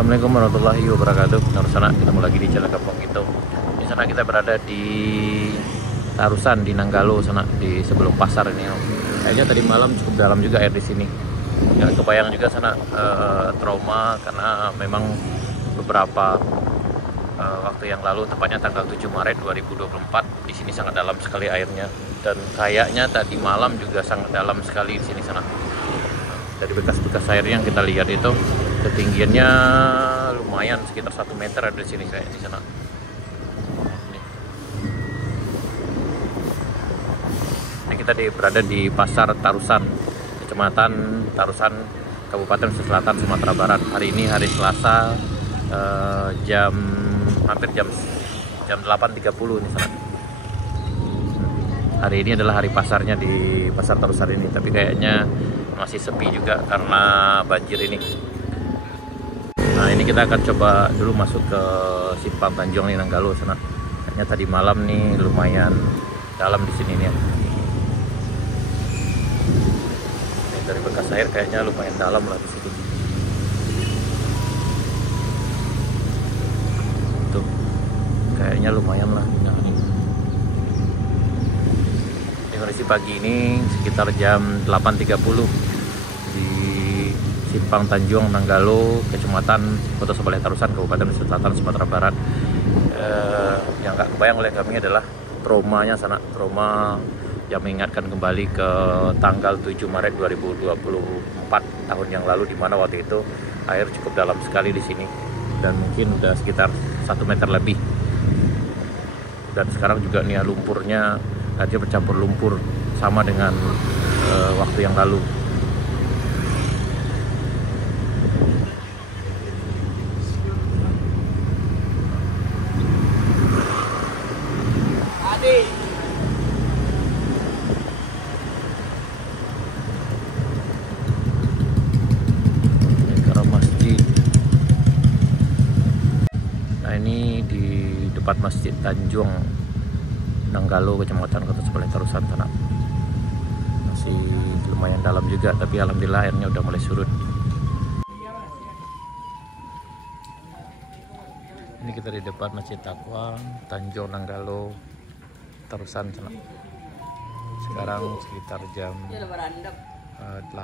Assalamualaikum warahmatullahi wabarakatuh. Menurut sana ketemu lagi di Jalan Kampung Gitu. Di sana kita berada di Tarusan di Nanggalo sana, di sebelum pasar ini. Kayaknya tadi malam cukup dalam juga air di sini. Ya, kebayang juga sana trauma karena memang beberapa waktu yang lalu, tepatnya tanggal 7 Maret 2024, di sini sangat dalam sekali airnya, dan kayaknya tadi malam juga sangat dalam sekali di sini sana. Dari bekas-bekas air yang kita lihat itu ketinggiannya lumayan, sekitar 1 meter ada di sini kayak di sana. Ini kita berada di Pasar Tarusan, Kecamatan Tarusan, Kabupaten Selatan, Sumatera Barat. Hari ini hari Selasa, hampir jam 8.30 ini sana. Hari ini adalah hari pasarnya di Pasar Tarusan ini, tapi kayaknya masih sepi juga karena banjir ini. Nah, ini kita akan coba dulu masuk ke Simpang Tanjung nih, Nanggalo sana. Kayaknya tadi malam nih lumayan dalam di sini nih. Ini dari bekas air kayaknya lumayan dalam lah di situ. Tuh, kayaknya lumayan lah. Nah, ini kondisi pagi ini sekitar jam 8.30 di Simpang Tanjung, Nanggalo, Kecamatan Kota Sebaleh Tarusan, Kabupaten Selatan, Sumatera Barat. Yang nggak kebayang oleh kami adalah traumanya sana, trauma yang mengingatkan kembali ke tanggal 7 Maret 2024 tahun yang lalu, di mana waktu itu air cukup dalam sekali di sini dan mungkin udah sekitar 1 meter lebih. Dan sekarang juga nih lumpurnya aja bercampur lumpur sama dengan waktu yang lalu. Ini di depan Masjid Tanjung Nanggalo, Kecamatan Kota Sebaleh Tarusan sana. Masih lumayan dalam juga, tapi alhamdulillah airnya udah mulai surut. Ini kita di depan Masjid Taqwa Tanjung Nanggalo Tarusan sana. Sekarang sekitar jam 8:50.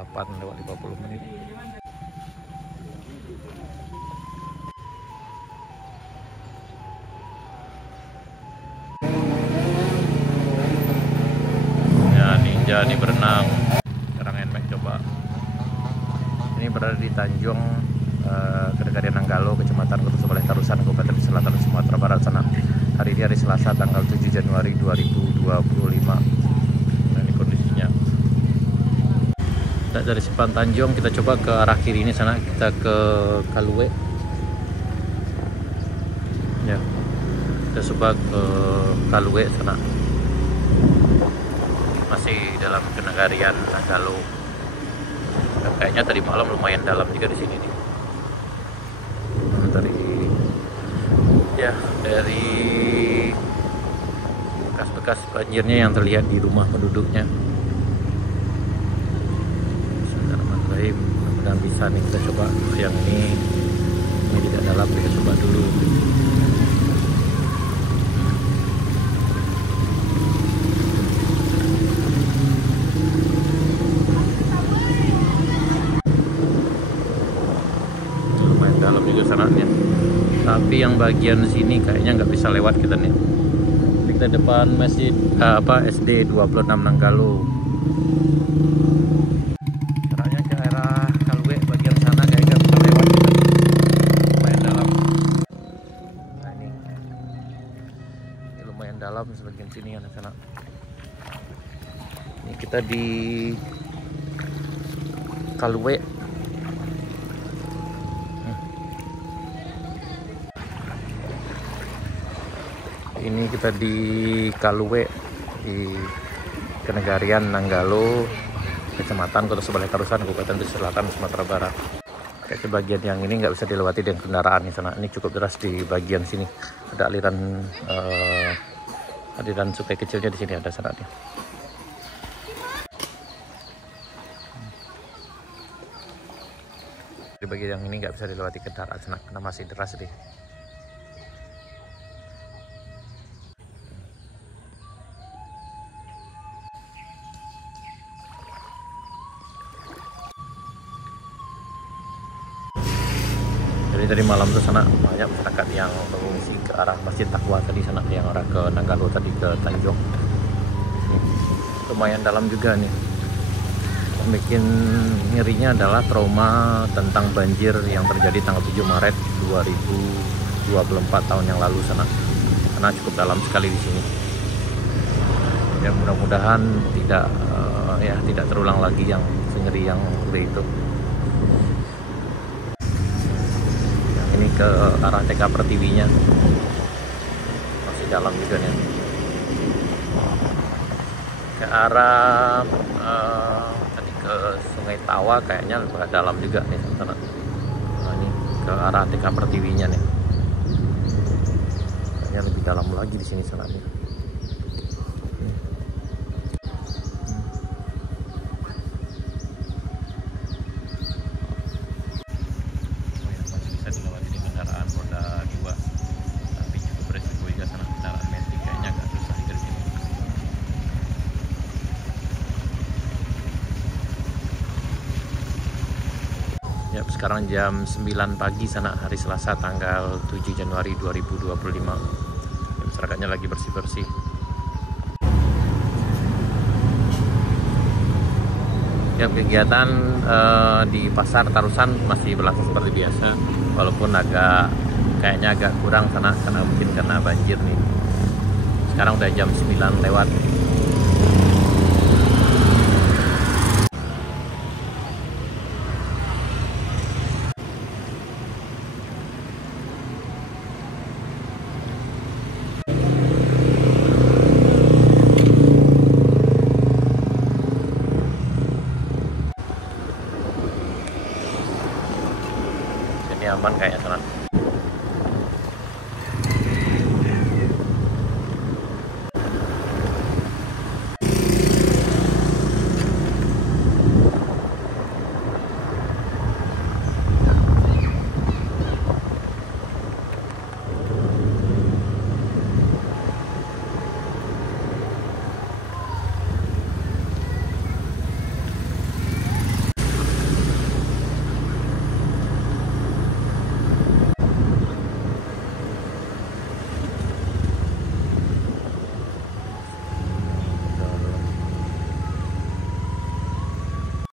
Ya, ini berenang. Sekarang NMAX coba. Ini berada di Tanjung Kedekatan Nanggalo, Kecamatan Kota Sebaleh Tarusan, Kabupaten Selatan, Sumatera Barat sana. Hari ini hari Selasa tanggal 7 Januari 2025. Nah, ini kondisinya. Dari Simpang Tanjung kita coba ke arah kiri ini sana, kita ke Kaluwe. Ya. Kita coba ke Kaluwe sana. Masih dalam kenegarian Nanggalo. Dan kayaknya tadi malam lumayan dalam juga di sini nih. Dari bekas-bekas banjirnya yang terlihat di rumah penduduknya. Bismillahirrahmanirrahim. Mudah-mudahan bisa nih, kita coba yang ini tidak dalam, kita coba dulu. Dalam juga sananya, tapi yang bagian sini kayaknya nggak bisa lewat kita nih. Kita depan masjid SD 26 Nanggalo. Caranya ke arah Kaluwe bagian sana kayak nggak bisa lewat kita. Lumayan dalam. Nah, ini lumayan dalam sebagian sini ya sana. Ini kita di Kaluwe. Ini kita di Kaluwe, di kenegarian Nanggalo, Kecamatan Kota Sebaleh Tarusan, Kabupaten Selatan, Sumatera Barat. Kayak bagian yang ini nggak bisa dilewati dengan kendaraan di sana. Ini cukup deras di bagian sini. Ada aliran sungai kecilnya di sini ada sana dia. di bagian yang ini nggak bisa dilewati kendaraan sana karena masih deras deh. Jadi tadi malam tuh sana banyak masyarakat yang mengungsi ke arah Masjid Taqwa tadi sana, yang arah ke Nanggalo tadi, ke Tanjung. Lumayan dalam juga nih. Yang bikin ngerinya adalah trauma tentang banjir yang terjadi tanggal 7 Maret 2024 tahun yang lalu sana. Karena cukup dalam sekali di sini. Ya mudah-mudahan tidak terulang lagi yang sengeri yang itu. Yang ini ke arah TK Pertiwinya. Masih dalam juga nih. Ke arah tadi ke Sungai Tawa kayaknya lebih dalam juga nih sana. Nah, ini ke arah TK Pertiwinya nih. Kayaknya lebih dalam lagi di sini sana nih. Masih bisa dilewati di kendaraan roda 2, tapi cukup beresiko juga sana, kendaraan metik kayaknya agak susah dari sini. Ya, sekarang jam 9 pagi sana, hari Selasa tanggal 7 Januari 2025. Ya, masyarakatnya lagi bersih-bersih. Ya, kegiatan di pasar Tarusan masih berlangsung seperti biasa, walaupun kayaknya agak kurang sana karena mungkin karena banjir nih. Sekarang udah jam 9 lewat. Ini aman kayaknya sana.